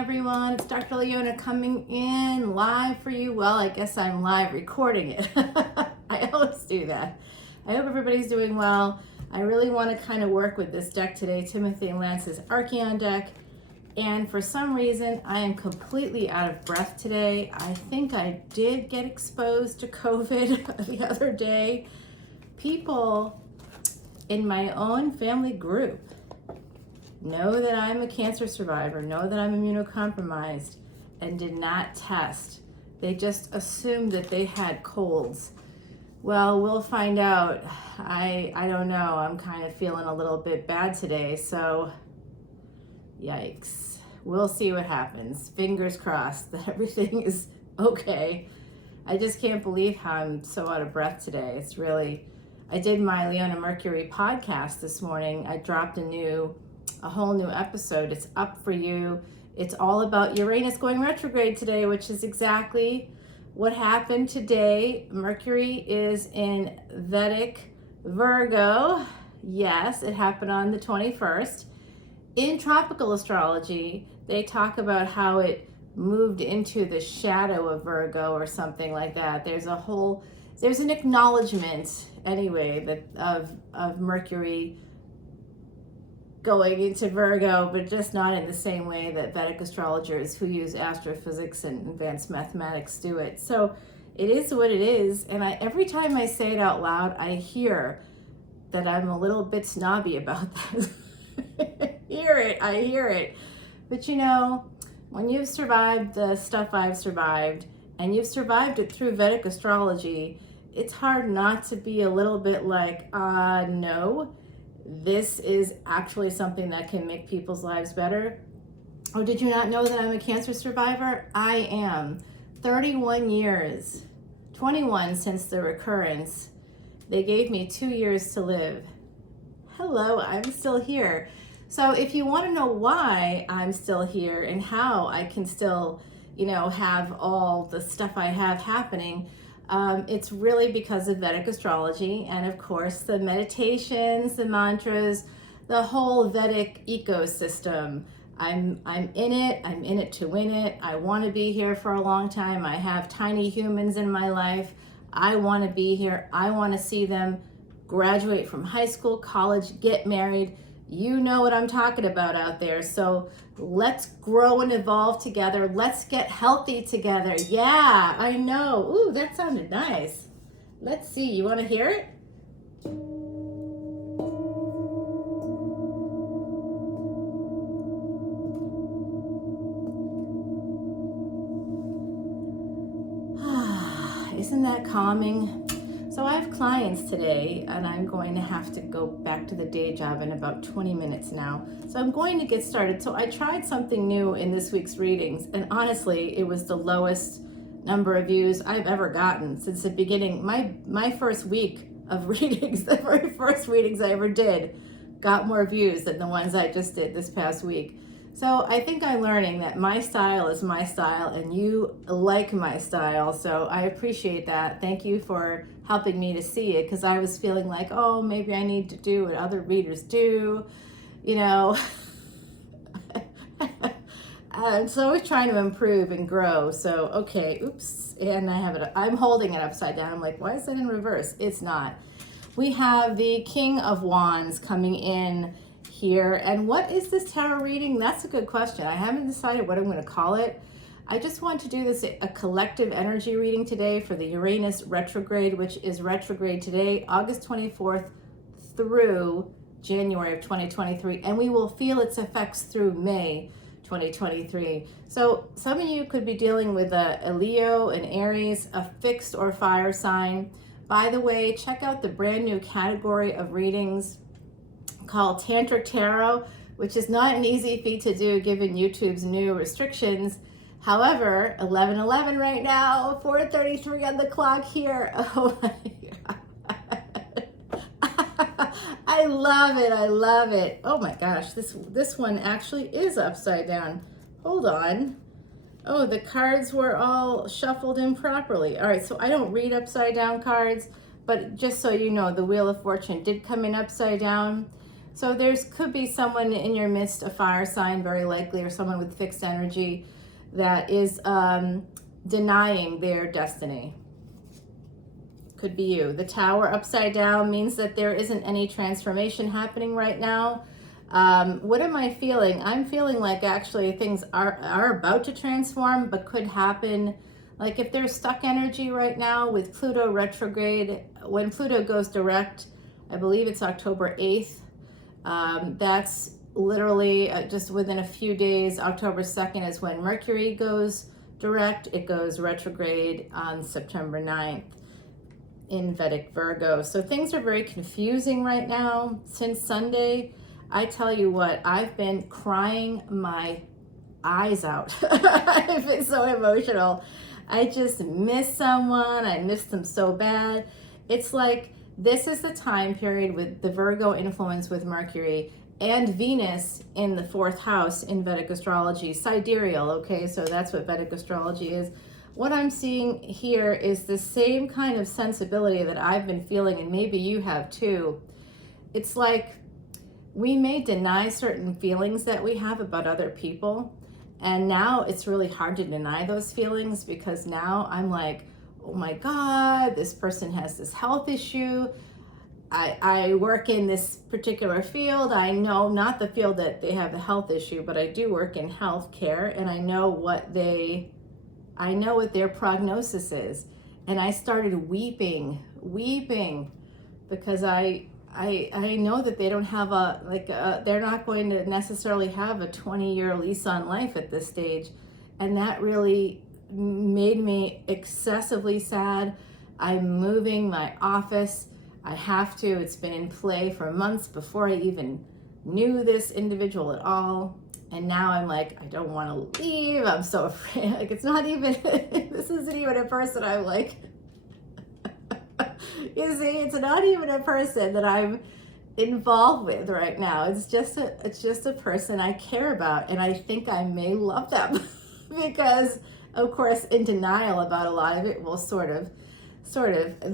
everyone. It's Dr. Leona coming in live for you. Well, I guess I'm live recording it. I always do that. I hope everybody's doing well. I really want to kind of work with this deck today, Timothy and Lance's Archeon deck. And for some reason, I am completely out of breath today. I think I did get exposed to COVID the other day. People in my own family group know that I'm a cancer survivor, know that I'm immunocompromised, and did not test. They just assumed that they had colds. Well, we'll find out. I don't know. I'm kind of feeling a little bit bad today, so yikes. We'll see what happens. Fingers crossed that everything is okay. I just can't believe how I'm so out of breath today. It's really, I did my Leona Mercury podcast this morning. I dropped a whole new episode. It's up for you. It's all about Uranus going retrograde today, which is exactly what happened today. Mercury is in Vedic Virgo. Yes, it happened on the 21st. In tropical astrology, they talk about how it moved into the shadow of Virgo or something like that. There's an acknowledgement anyway that of Mercury going into Virgo, but just not in the same way that Vedic astrologers who use astrophysics and advanced mathematics do it. So it is what it is. And every time I say it out loud, I hear that I'm a little bit snobby about that. I hear it. But you know, when you've survived the stuff I've survived, and you've survived it through Vedic astrology, it's hard not to be a little bit like, no, this is actually something that can make people's lives better. Oh, did you not know that I'm a cancer survivor? I am. 31 years, 21 since the recurrence. They gave me 2 years to live. Hello, I'm still here. So if you want to know why I'm still here and how I can still, have all the stuff I have happening, it's really because of Vedic astrology and, of course, the meditations, the mantras, the whole Vedic ecosystem. I'm in it. I'm in it to win it. I want to be here for a long time. I have tiny humans in my life. I want to be here. I want to see them graduate from high school, college, get married. You know what I'm talking about out there. So let's grow and evolve together. Let's get healthy together. Yeah, I know. Ooh, that sounded nice. Let's see. You want to hear it? Isn't that calming? So I have clients today, and I'm going to have to go back to the day job in about 20 minutes now. So I'm going to get started. So I tried something new in this week's readings, and honestly, it was the lowest number of views I've ever gotten since the beginning. My first week of readings, the very first readings I ever did, got more views than the ones I just did this past week. So I think I'm learning that my style is my style and you like my style. So I appreciate that. Thank you for helping me to see it, because I was feeling like, oh, maybe I need to do what other readers do, I'm always trying to improve and grow. So, okay, oops. And I'm holding it upside down. I'm like, why is that in reverse? It's not. We have the King of Wands coming in here. And what is this tarot reading? That's a good question. I haven't decided what I'm going to call it. I just want to do this a collective energy reading today for the Uranus retrograde, which is retrograde today, August 24th through January of 2023. And we will feel its effects through May 2023. So some of you could be dealing with a Leo, an Aries, a fixed or fire sign. By the way, check out the brand new category of readings called Tantric Tarot, which is not an easy feat to do given YouTube's new restrictions. However, 11:11 right now, 4:33 on the clock here. Oh my God. I love it. Oh my gosh, this one actually is upside down. Hold on. Oh, the cards were all shuffled improperly. All right, so I don't read upside down cards, but just so you know, the Wheel of Fortune did come in upside down. So could be someone in your midst, a fire sign, very likely, or someone with fixed energy that is denying their destiny. Could be you. The Tower upside down means that there isn't any transformation happening right now. What am I feeling? I'm feeling like actually things are about to transform, but could happen. Like if there's stuck energy right now with Pluto retrograde, when Pluto goes direct, I believe it's October 8th. That's literally just within a few days. October 2nd is when Mercury goes direct. It goes retrograde on September 9th in Vedic Virgo. So things are very confusing right now. Since Sunday, I tell you what, I've been crying my eyes out. I've been so emotional. I just miss someone. I miss them so bad. It's like this is the time period with the Virgo influence with Mercury and Venus in the 4th house in Vedic astrology, sidereal, okay? So that's what Vedic astrology is. What I'm seeing here is the same kind of sensibility that I've been feeling, and maybe you have too. It's like we may deny certain feelings that we have about other people, and now it's really hard to deny those feelings because now I'm like, oh my God, this person has this health issue. I work in this particular field. I know not the field that they have a health issue, but I do work in healthcare, and I know what their prognosis is. And I started weeping because I know that they don't have they're not going to necessarily have a 20-year lease on life at this stage. And that really made me excessively sad. I'm moving my office. I have to. It's been in play for months before I even knew this individual at all. And now I'm like, I don't want to leave. I'm so afraid. Like, it's not even, this isn't even a person I'm like, you see, it's not even a person that I'm involved with right now. It's just a person I care about. And I think I may love them because, of course, in denial about a lot of it. Well, sort of,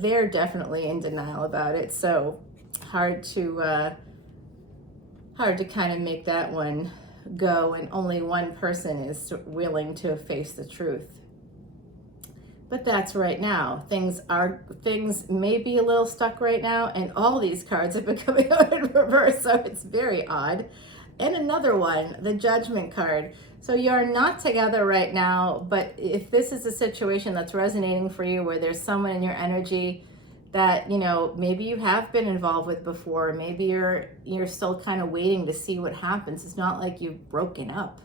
they're definitely in denial about it. So hard to kind of make that one go, and only one person is willing to face the truth. But that's right now. Things may be a little stuck right now, and all these cards have been coming out in reverse, so it's very odd. And another one, the Judgment card. So you're not together right now, but if this is a situation that's resonating for you where there's someone in your energy that, you know, maybe you have been involved with before, maybe you're still kind of waiting to see what happens. It's not like you've broken up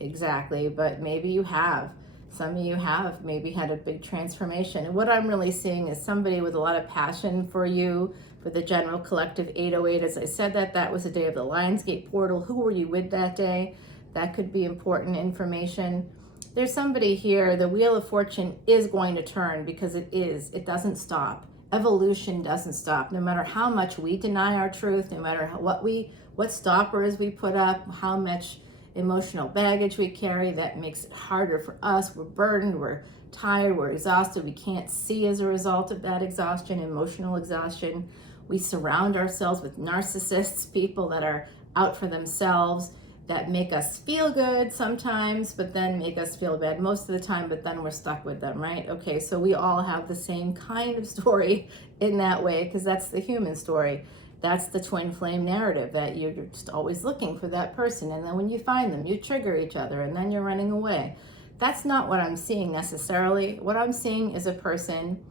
exactly, but maybe you have. Some of you have maybe had a big transformation. And what I'm really seeing is somebody with a lot of passion for you, for the general collective 808. As I said, that was the day of the Lionsgate portal. Who were you with that day? That could be important information. There's somebody here, the Wheel of Fortune is going to turn because it doesn't stop. Evolution doesn't stop. No matter how much we deny our truth, no matter what stoppers we put up, how much emotional baggage we carry, that makes it harder for us. We're burdened, we're tired, we're exhausted. We can't see as a result of that exhaustion, emotional exhaustion. We surround ourselves with narcissists, people that are out for themselves, that make us feel good sometimes, but then make us feel bad most of the time, but then we're stuck with them, right? Okay, so we all have the same kind of story in that way, because that's the human story. That's the twin flame narrative, that you're just always looking for that person, and then when you find them, you trigger each other, and then you're running away. That's not what I'm seeing necessarily. What I'm seeing is a person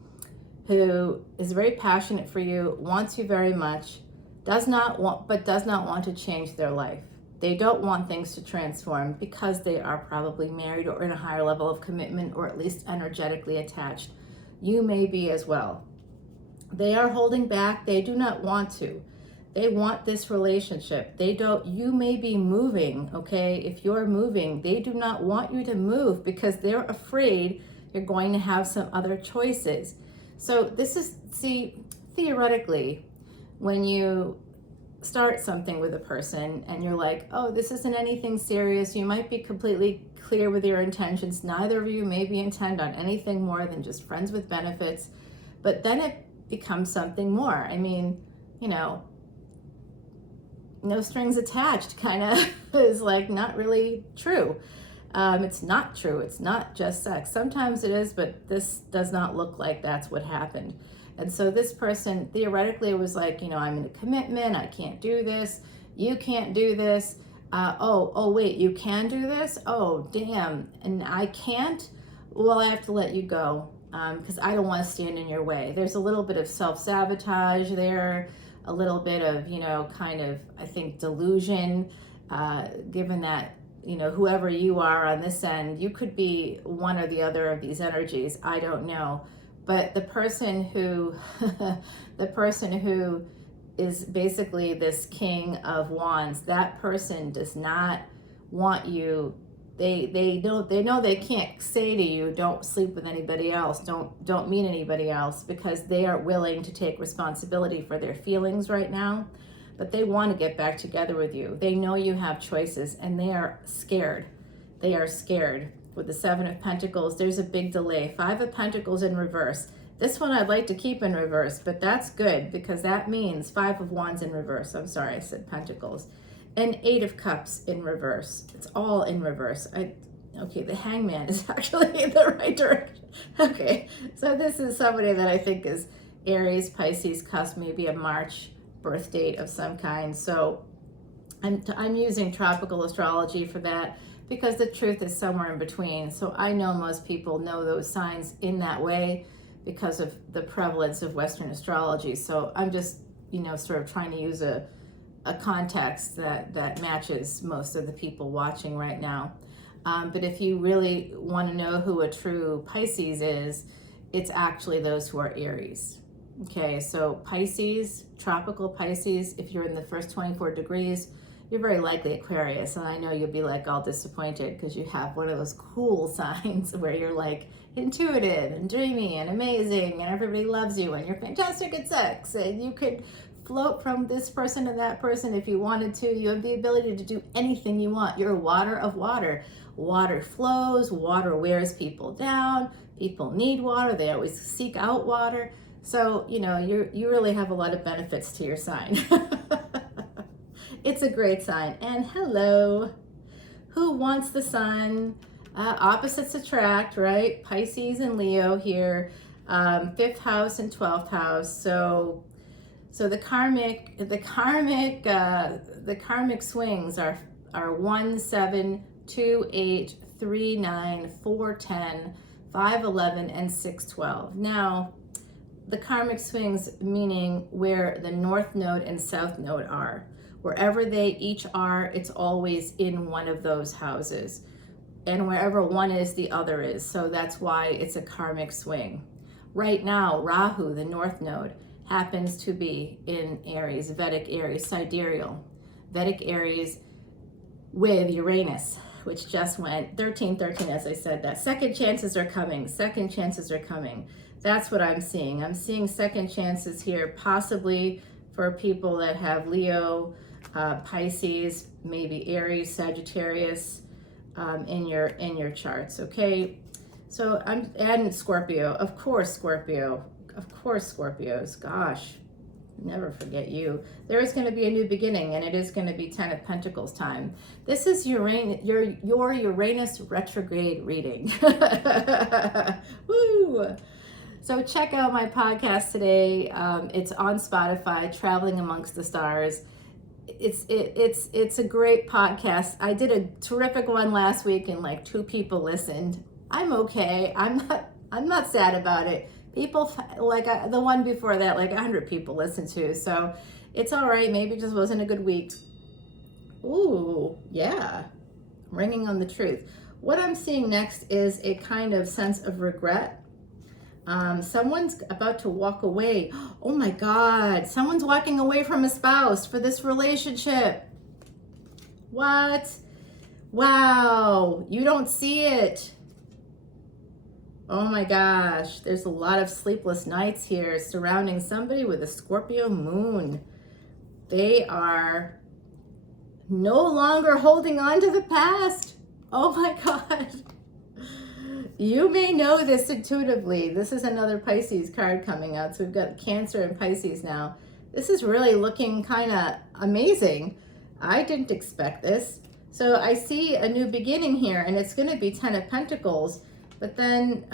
who is very passionate for you, wants you very much, does not want to change their life. They don't want things to transform because they are probably married or in a higher level of commitment, or at least energetically attached. You may be as well. They are holding back. They do not want to. They want this relationship. You may be moving, okay? If you're moving, they do not want you to move because they're afraid you're going to have some other choices. So this is, theoretically, when you start something with a person and you're like, oh, this isn't anything serious, you might be completely clear with your intentions. Neither of you maybe intend on anything more than just friends with benefits, but then it becomes something more. I mean, you know, no strings attached kind of is like not really true. It's not true. It's not just sex. Sometimes it is, but this does not look like that's what happened. And so this person theoretically was like, you know, I'm in a commitment. I can't do this. You can't do this. Oh, wait, you can do this? Oh, damn. And I can't? Well, I have to let you go because I don't want to stand in your way. There's a little bit of self-sabotage there, a little bit of, you know, kind of, I think, delusion, given that, you know, whoever you are on this end, you could be one or the other of these energies. I don't know. But the person who, the person who is basically this King of Wands, that person does not want you. They know they can't say to you, don't sleep with anybody else, don't meet anybody else, because they are willing to take responsibility for their feelings right now. But they want to get back together with you. They know you have choices, and they are scared. They are scared. With the Seven of Pentacles, there's a big delay. Five of Pentacles in reverse. This one I'd like to keep in reverse, but that's good because that means Five of Wands in reverse. I'm sorry, I said Pentacles. And Eight of Cups in reverse. It's all in reverse. Okay, the Hangman is actually in the right direction. Okay, so this is somebody that I think is Aries, Pisces, cusp, maybe a March birth date of some kind. So I'm using tropical astrology for that because the truth is somewhere in between. So I know most people know those signs in that way because of the prevalence of Western astrology. So I'm just, you know, sort of trying to use a context that matches most of the people watching right now. But if you really want to know who a true Pisces is, it's actually those who are Aries. Okay, so Pisces, tropical Pisces, if you're in the first 24 degrees, you're very likely Aquarius. And I know you'll be like all disappointed because you have one of those cool signs where you're like intuitive and dreamy and amazing and everybody loves you and you're fantastic at sex and you could float from this person to that person if you wanted to. You have the ability to do anything you want. You're a water of water. Water flows, water wears people down. People need water. They always seek out water. So, you know, you really have a lot of benefits to your sign. It's a great sign. And hello, who wants the sun? Opposites attract, right? Pisces and Leo here, 5th house and 12th house. So the karmic swings are 1, 7, 2, 8, 3, 9, 4, 10, 5, 11, and 6, 12. Now, the karmic swings meaning where the north node and south node are. Wherever they each are, it's always in one of those houses. And wherever one is, the other is. So that's why it's a karmic swing. Right now, Rahu, the north node, happens to be in Aries, Vedic Aries, sidereal. Vedic Aries with Uranus, which just went 13-13, as I said that. Second chances are coming. Second chances are coming. That's what I'm seeing. I'm seeing second chances here, possibly for people that have Leo, Pisces, maybe Aries, Sagittarius in your charts. Okay, so I'm adding Scorpio. Of course, Scorpio. Of course, Scorpios. Gosh, never forget you. There is going to be a new beginning, and it is going to be 10 of Pentacles time. This is your Uranus retrograde reading. Woo! So check out my podcast today. It's on Spotify, Traveling Amongst the Stars. It's a great podcast. I did a terrific one last week, and like 2 people listened. I'm okay. I'm not sad about it. People like the one before that, like 100 people listened to. So it's all right. Maybe it just wasn't a good week. Ooh, yeah. Ringing on the truth. What I'm seeing next is a kind of sense of regret. Someone's about to walk away. Oh my God. Someone's walking away from a spouse for this relationship. What? Wow. You don't see it. Oh my gosh. There's a lot of sleepless nights here surrounding somebody with a Scorpio moon. They are no longer holding on to the past. Oh my God. You may know this intuitively. This is another Pisces card coming out. So we've got Cancer and Pisces now. This is really looking kind of amazing. I didn't expect this. So I see a new beginning here, and it's going to be 10 of Pentacles. But then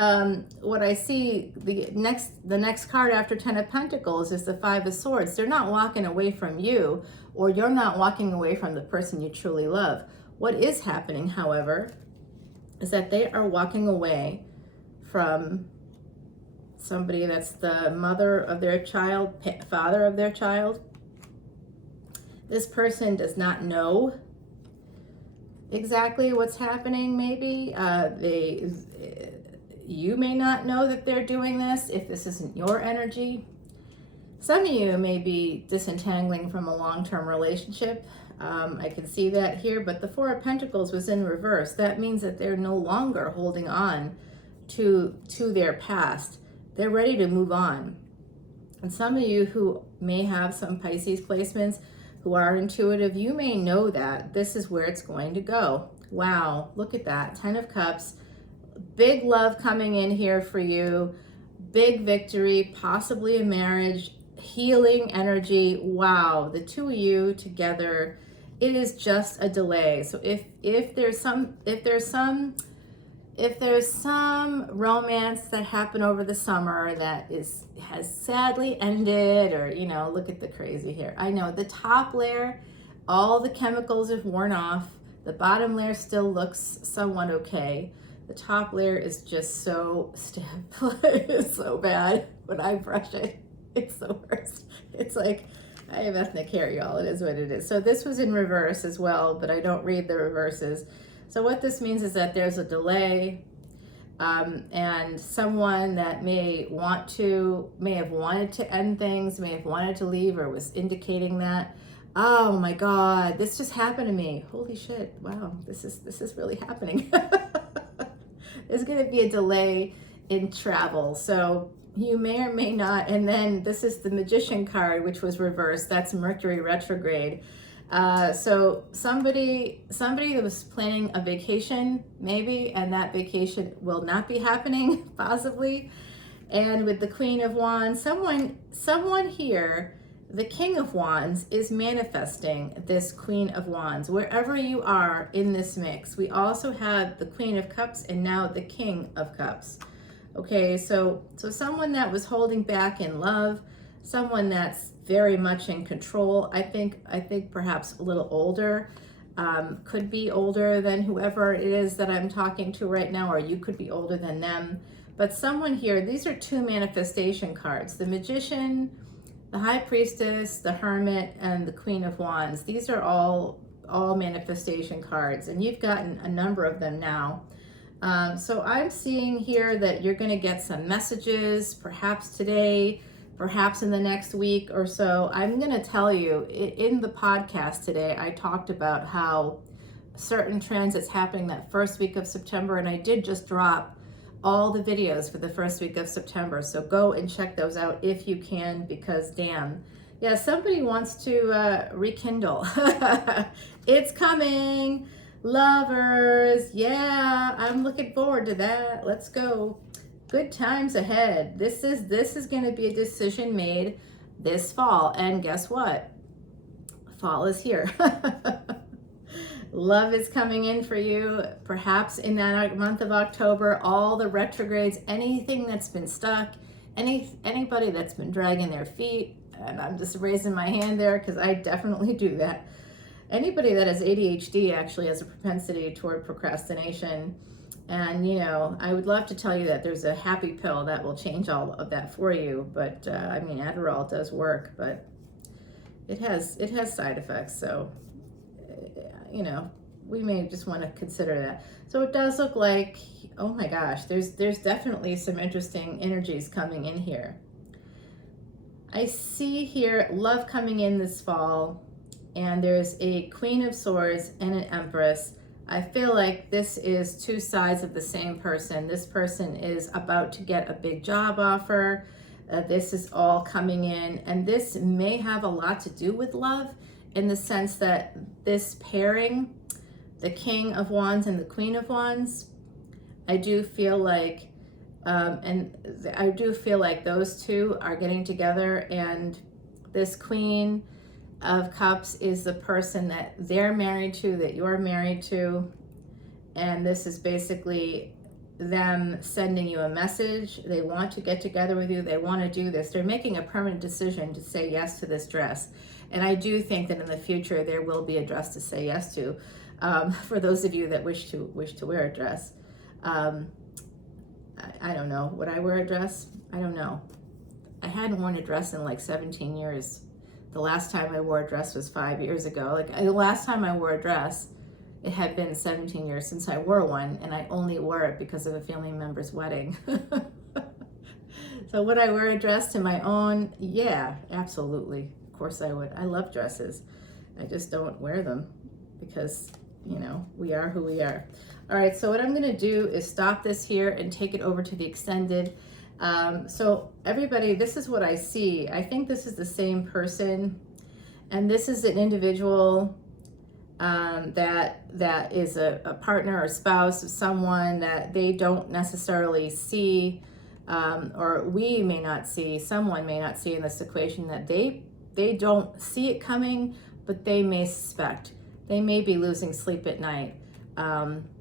what I see, the next card after 10 of Pentacles is the 5 of Swords. They're not walking away from you, or you're not walking away from the person you truly love. What is happening, however, is that they are walking away from somebody that's the mother of their child, father of their child. This person does not know exactly what's happening, maybe. You may not know that they're doing this if this isn't your energy. Some of you may be disentangling from a long-term relationship. I can see that here, but the 4 of Pentacles was in reverse. That means that they're no longer holding on to their past. They're ready to move on. And some of you who may have some Pisces placements, who are intuitive, you may know that this is where it's going to go. Wow, look at that. 10 of Cups. Big love coming in here for you. Big victory, possibly a marriage, healing energy. Wow, the two of you together. It is just a delay. So if there's some romance that happened over the summer that has sadly ended, or look at the crazy here. I know the top layer, all the chemicals have worn off. The bottom layer still looks somewhat okay. The top layer is just so stiff. It's so bad. When I brush it, it's the worst. It's like I have ethnic hair, y'all. It is what it is. So this was in reverse as well, but I don't read the reverses. So what this means is that there's a delay, and someone that may have wanted to end things, may have wanted to leave, or was indicating that. Oh my God, this just happened to me. Holy shit! Wow, this is really happening. There's going to be a delay in travel, so you may or may not. And then this is the Magician card, which was reversed. That's Mercury retrograde. So somebody that was planning a vacation, maybe, and that vacation will not be happening, possibly. And with the Queen of Wands, someone here, the King of Wands, is manifesting this Queen of Wands. Wherever you are in this mix, we also have the Queen of Cups and now the King of Cups. Okay, so someone that was holding back in love, someone that's very much in control. I think perhaps a little older, could be older than whoever it is that I'm talking to right now, or you could be older than them. But someone here, these are two manifestation cards: the Magician, the High Priestess, the Hermit, and the Queen of Wands. These are all manifestation cards, and you've gotten a number of them now. So I'm seeing here that you're going to get some messages, perhaps today, perhaps in the next week or so. I'm going to tell you, in the podcast today, I talked about how certain transits happening that first week of September, and I did just drop all the videos for the first week of September. So go and check those out if you can, because damn. Yeah, somebody wants to rekindle. It's coming. Lovers, yeah, I'm looking forward to that. Let's go. Good times ahead. This is going to be a decision made this fall, and guess what? Fall is here. Love is coming in for you, perhaps in that month of October. All the retrogrades, anything that's been stuck, anybody that's been dragging their feet, and I'm just raising my hand there because I definitely do that. Anybody that has ADHD actually has a propensity toward procrastination. And, I would love to tell you that there's a happy pill that will change all of that for you. But, Adderall does work, but it has side effects. So, we may just want to consider that. So it does look like, oh my gosh, there's definitely some interesting energies coming in here. I see here love coming in this fall. And there's a Queen of Swords and an Empress. I feel like this is two sides of the same person. This person is about to get a big job offer. This is all coming in. And this may have a lot to do with love, in the sense that this pairing, the King of Wands and the Queen of Wands, I do feel like, those two are getting together, and this Queen of Cups is the person that they're married to, that you're married to. And this is basically them sending you a message. They want to get together with you. They want to do this. They're making a permanent decision to say yes to this dress. And I do think that in the future there will be a dress to say yes to, for those of you that wish to wear a dress. I don't know. Would I wear a dress? I don't know. I hadn't worn a dress in like 17 years. The last time I wore a dress was 5 years ago. Like the last time I wore a dress, it had been 17 years since I wore one, and I only wore it because of a family member's wedding. So would I wear a dress to my own? Yeah, absolutely. Of course I would. I love dresses. I just don't wear them because, you know, we are who we are. All right, so what I'm gonna do is stop this here and take it over to the extended. So everybody, this is what I see. I think this is the same person, and this is an individual that is a partner or spouse of someone that they don't necessarily see, or we may not see, someone may not see in this equation, that they don't see it coming, but they may suspect. They may be losing sleep at night.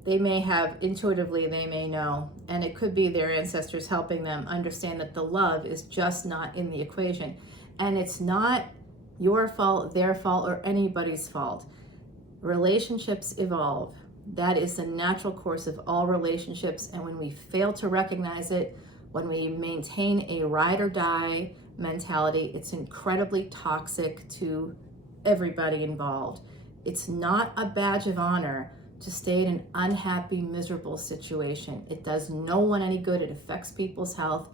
They may have, intuitively, they may know, and it could be their ancestors helping them understand that the love is just not in the equation. And it's not your fault, their fault, or anybody's fault. Relationships evolve. That is the natural course of all relationships. And when we fail to recognize it, when we maintain a ride or die mentality, it's incredibly toxic to everybody involved. It's not a badge of honor to stay in an unhappy, miserable situation. It does no one any good. It affects people's health.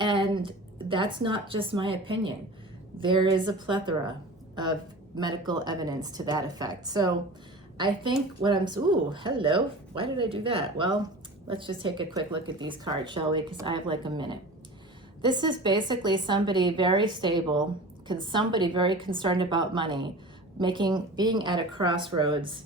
And that's not just my opinion. There is a plethora of medical evidence to that effect. So I think what I'm, ooh, hello, why did I do that? Well, let's just take a quick look at these cards, shall we? Because I have like a minute. This is basically somebody very stable, somebody very concerned about money, being at a crossroads.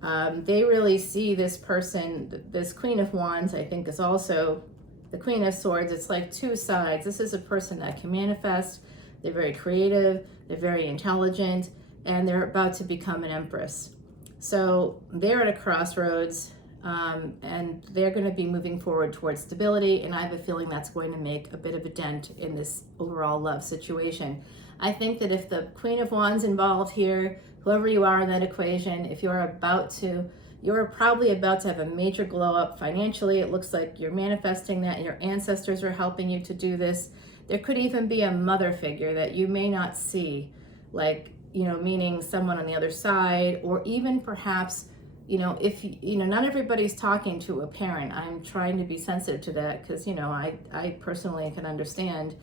They really see this person, this Queen of Wands, I think, is also the Queen of Swords. It's like two sides. This is a person that can manifest. They're very creative, they're very intelligent, and they're about to become an empress. So they're at a crossroads, and they're going to be moving forward towards stability, and I have a feeling that's going to make a bit of a dent in this overall love situation. I think that if the Queen of Wands involved here, whoever you are in that equation, if you're probably about to have a major glow up financially. It looks like you're manifesting that, and your ancestors are helping you to do this. There could even be a mother figure that you may not see, like, you know, meaning someone on the other side, or even perhaps, you know, if, you know, not everybody's talking to a parent. I'm trying to be sensitive to that because, you know, I personally can understand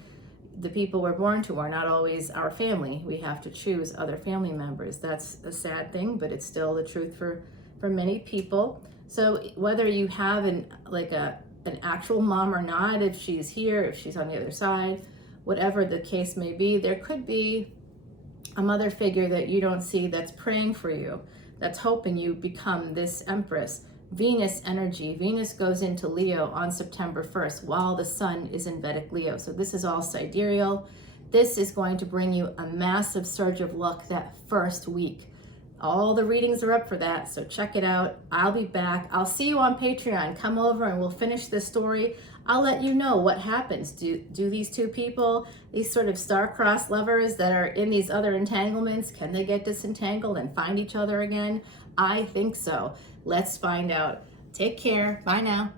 the people we're born to are not always our family. We have to choose other family members. That's a sad thing, but it's still the truth for many people. So whether you have an actual mom or not, if she's here, if she's on the other side, whatever the case may be, there could be a mother figure that you don't see that's praying for you, that's hoping you become this empress. Venus energy. Venus goes into Leo on September 1st while the sun is in Vedic Leo. So this is all sidereal. This is going to bring you a massive surge of luck that first week. All the readings are up for that, so check it out. I'll be back. I'll see you on Patreon. Come over and we'll finish this story. I'll let you know what happens. Do these two people, these sort of star-crossed lovers that are in these other entanglements, can they get disentangled and find each other again? I think so. Let's find out. Take care. Bye now.